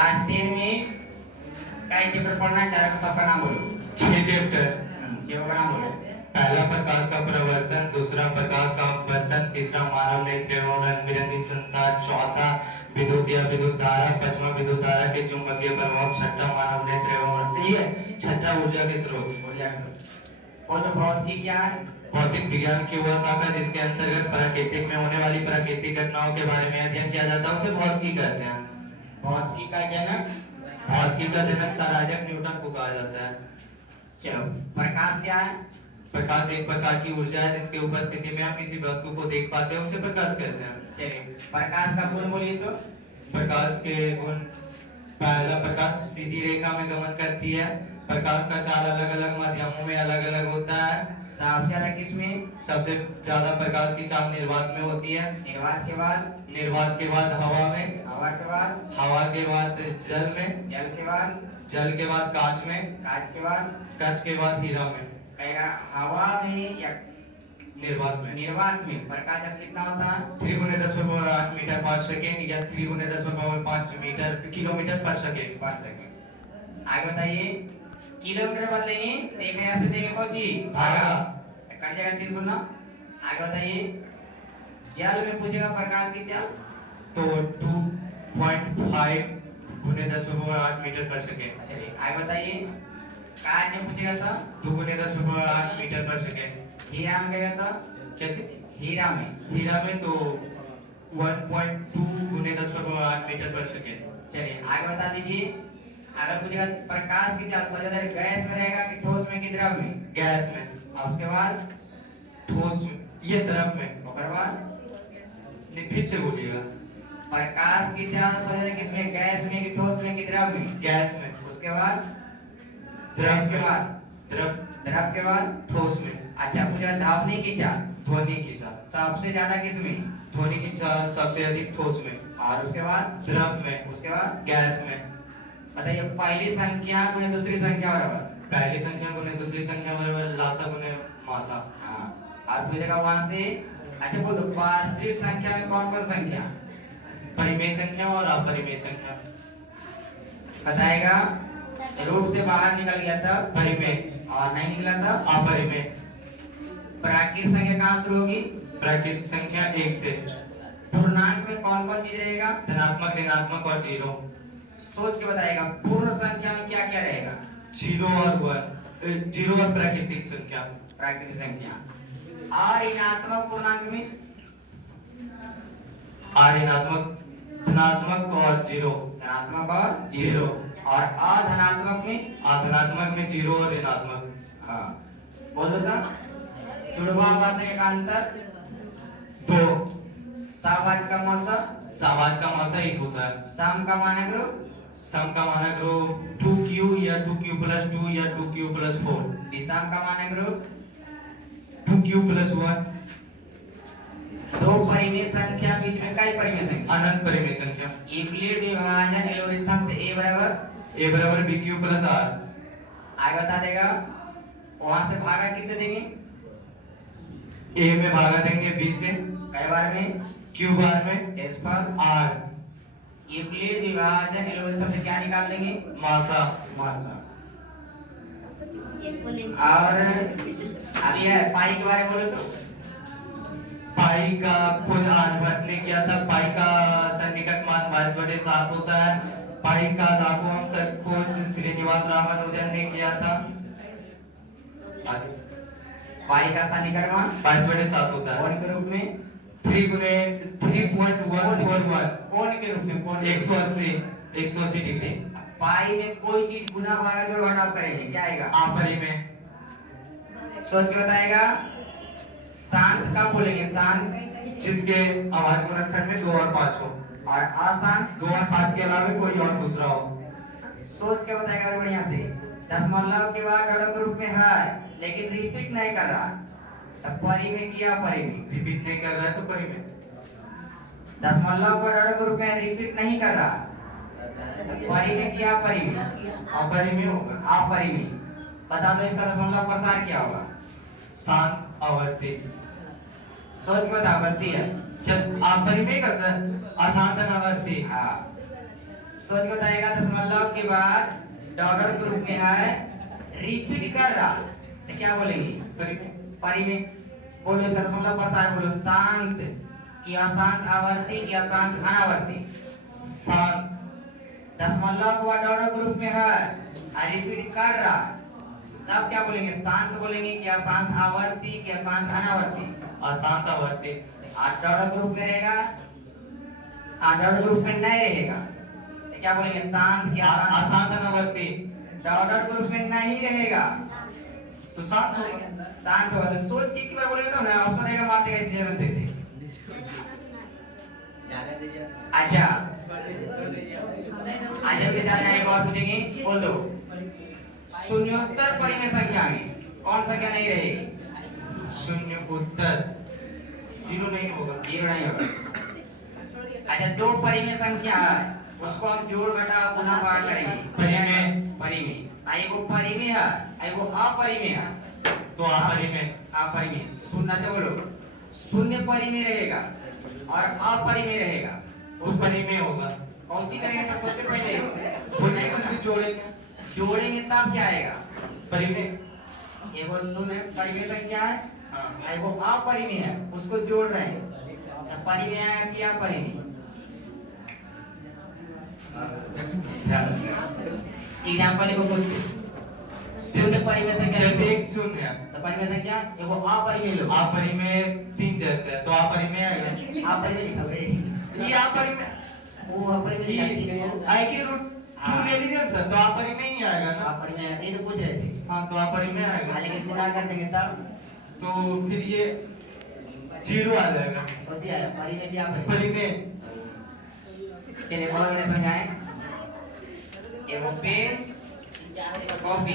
Class 10 में कई chapter पढ़ना है, चारों का सबका नाम बोलो। 6 चैप्टर। छह का नाम बोलो। पहला प्रकाश का प्रवर्तन, दूसरा प्रकाश का अपवर्तन, तीसरा मानव नेत्र एवं रंग बिरंगी संसार, चौथा विद्युत या विद्युत धारा, पांचवा विद्युत धारा के चुंबकीय प्रभाव, छठा मानव नेत्र एवं ये छठा ऊर्जा के स्रोत। और तो भौतिकी क्या है? भौतिक विज्ञान की वह शाखा जिसके अंतर्गत प्राकृतिक में होने वाली प्राकृतिक घटनाओं के बारे में अध्ययन किया जाता है उसे भौतिकी कहते हैं। भौतिकी का जनक? भौतिकी का जनक सर आइजैक न्यूटन को कहा जाता है। चलो, प्रकाश क्या है? प्रकाश एक प्रकार की ऊर्जा है जिसके उपस्थिति में हम किसी वस्तु को देख पाते हैं, उसे प्रकाश कहते हैं। चलिए, प्रकाश का गुण बोलिए तो। प्रकाश के गुण, पहला प्रकाश सीधी रेखा में गमन करती है। प्रकाश का चाल अलग अलग माध्यमों में अलग अलग होता है। सबसे ज्यादा किसमें? सबसे ज्यादा प्रकाश की चाल निर्वात में होती है। निर्वात के बाद? निर्वात के बाद हवा में। हवा के बाद? हवा के बाद जल में। जल के बाद? जल के बाद कांच में। कांच के बाद? कांच के बाद हीरा में। कहेगा हवा में या निर्वात में। निर्वात में प्रकाश अब कितना होता है? 3 × 10⁻8 मीटर पर सेकेंड या 3 × 10⁻5 मीटर किलोमीटर पर सेकेंड। पर सेकंड। आगे बताइए, किलोमीटर बदलेंगे तो 1000 से देंगे कौन सी? भागा। कट जाएगा 300 ना। आगे बताइए, जल में पूछेगा प्रकाश की चाल तो 2.5 × 10⁻8 मीटर पर सेकेंड। चलिए आगे बताइए, कांच में पूछेगा था 2 × 10⁻8 मीटर पर सेकेंड। हीरा में कहेगा था क्या चीज? हीरा में हीरा में तो 1.2 × 10⁻8 मीटर पर सेकेंड। चलिए आगे बता दीजिए, अगर पूछेगा प्रकाश की चाल सबसे ज्यादा गैस में रहेगा कि ठोस में कि द्रव में? गैस में। और उसके बाद ठोस में, ये द्रव में। उसके बाद नहीं, फिर से बोलिएगा। प्रकाश की चाल सबसे ज्यादा किसमें? गैस में कि ठोस में कि द्रव में? गैस में। उसके बाद द्रव के में। बाद द्रव। द्रव के बाद ठोस में। अच्छा पूछा ध्वनि की चाल ध्वनि की चाल सबसे ज्यादा किसमें? ध्वनि की चाल सबसे अधिक ठोस में। और उसके बाद द्रव में। उसके बाद गैस में। बताइए, पहली संख्या गुणे दूसरी संख्या बराबर? पहली संख्या गुने दूसरी संख्या बराबर लासा गुने मासा। हाँ, और पूछेगा वहां से, अच्छा बोलो वास्तविक संख्या में कौन कौन संख्या? परिमेय संख्या और अपरिमेय संख्या। बताएगा, रूट से बाहर निकल गया था परिमेय और नहीं निकला था अपरिमेय। प्राकृतिक संख्या कहाँ शुरू होगी? प्राकृतिक संख्या 1 से। पूर्णांक में कौन कौन चीज रहेगा? धनात्मक, ऋणात्मक और 0। सोच के बताएगा, पूर्ण संख्या में क्या क्या रहेगा? 0 और 1, 0 और प्राकृतिक संख्या। प्राकृतिक संख्या। और ऋणात्मक पूर्णांक में ऋणात्मक, धनात्मक और 0। धनात्मक और 0। और अधनात्मक में? धनात्मक में 0 और ऋणात्मक। हाँ, बोल दो तो। जुड़वावाचक का अंतर 2। सावाचक का मौसा? सावाच का मासा 1 होता है। सम का मानक रूप? सम का मानक रूप 2q या 2q + 2 या 2q + 4। विषम का मानक रूप? 2q + 1। दो परिमेय संख्या बीच में कई परिमेय संख्या? अनंत परिमेय संख्या। यूक्लिड विभाजन एल्गोरिथम से a बराबर a बराबर bq + r। आगे बता देगा, वहां से भागा किससे देंगे? a में भागा देंगे b से, कई बार में? q बार में, शेषफल r। यूक्लिड विभाजन एल्गोरिथम से क्या निकाल देंगे? मासा। मासा। और अभी है पाई के बारे में बोलो तो। पाई का खुद आर्यभट्ट ने किया था। पाई का सन्निकट मान 22/7 होता है। पाई का लाखों अंक तक खोज श्रीनिवास रामानुजन ने किया था। पाई का सन्निकट मान 22/7 होता है। कोण के रूप में? 3 × 3.141। कोण के रूप में? कोण 180 डिग्री। पाई में कोई चीज गुना भागा जोड़ घटाव करेंगे, क्या आएगा? अपरिमेय। सोच के बताएगा। शांत कब बोलेंगे? शांत जिसके आवाज गुणनखंड में 2 और 5 हो, और अशांत 2 और 5 के अलावा कोई और दूसरा हो। सोच के बताएगा और बढ़िया से। दशमलव के बाद ढड़क रूप में है लेकिन रिपीट नहीं कर रहा, तब परी में किया परी में। रिपीट नहीं कर रहा है तो परिमेय। दशमलव पर ढड़क रूप में रिपीट नहीं कर रहा, परी में किया परी में। अपरिमेय होगा। अपरी में। बता दो इसका दशमलव प्रसार क्या होगा? शांत आवर्ती। सोच के बताओ, गलती है क्या अपरिमेय का सर? अशांत आवर्ती। हाँ, सोच के बताएगा। दशमलव के बाद डॉलर के रूप में है, रिपीट कर रहा, तो क्या बोलेंगे? परी में बोलो इसका दशमलव प्रसार बोलो। शांत की अशांत आवर्ती की अशांत अनावर्ती? शांत। दशमलव के बाद डॉलर के रूप में है और रिपीट कर रहा, तब क्या बोलेंगे? शांत बोलेंगे कि अशांत आवर्ती कि अशांत अनावर्ती? अशांत आवर्ती। आठ डॉलर ग्रुप में रहेगा, आठ डॉलर ग्रुप में नहीं रहेगा, तो क्या बोलेंगे? शांत क्या? अशांत अनावर्ती। डॉलर ग्रुप में नहीं रहेगा तो शांत होगा। शांत होगा। तो सोच के एक बार बोलेगा तो ना ऑप्शन रहेगा, मार देगा इसलिए बनते से। अच्छा आज हम जाने एक और पूछेंगे, बोल दो। शून्योत्तर परिमेय संख्या में कौन संख्या नहीं रहेगी? शून्य उत्तर जीरो नहीं होगा। जीरो नहीं होगा। अच्छा दो परिमेय संख्या है, उसको हम जोड़ घटा गुणा भाग करेंगे। परिमेय। परिमेय एगो परिमेय है, एगो अपरिमेय है। तो अपरिमेय। अपरिमेय सुनना तो बोलो। शून्य परिमेय रहेगा और अपरिमेय रहेगा। उस परिमेय होगा। कौन सी करेंगे? तो सोचते पहले बोलिए कुछ भी जोड़ेंगे। जोड़ेंगे तब क्या आएगा? परिमेय। एगो शून्य परिमेय संख्या है, हाँ। एगो अपरिमेय है, उसको जोड़ रहे हैं, तो परिमेय आएगा कि अपरिमेय? एग्जाम्पल को कुछ शून्य परिमेय संख्या जैसे एक शून्य तो परिमेय संख्या एगो अपरिमेय लो। अपरिमेय 3 जैसे है, तो अपरिमेय आएगा। अपरिमेय लिखा हुआ है। ये अपरिमेय वो अपरिमेय लिखा है। आई की रूट 2 ले लीजिए सर, तो अपरिमेय ही आएगा ना। अपरिमेय ये तो पूछ रहे थे। हाँ तो अपरिमेय आएगा। लेकिन गुणा कर देंगे तब तो फिर ये जीरो आ जाएगा। सोचिए परिमेय क्या परिमेय? परिमेय। चलिए बहुत बड़े समझाएं। एगो पेन कॉपी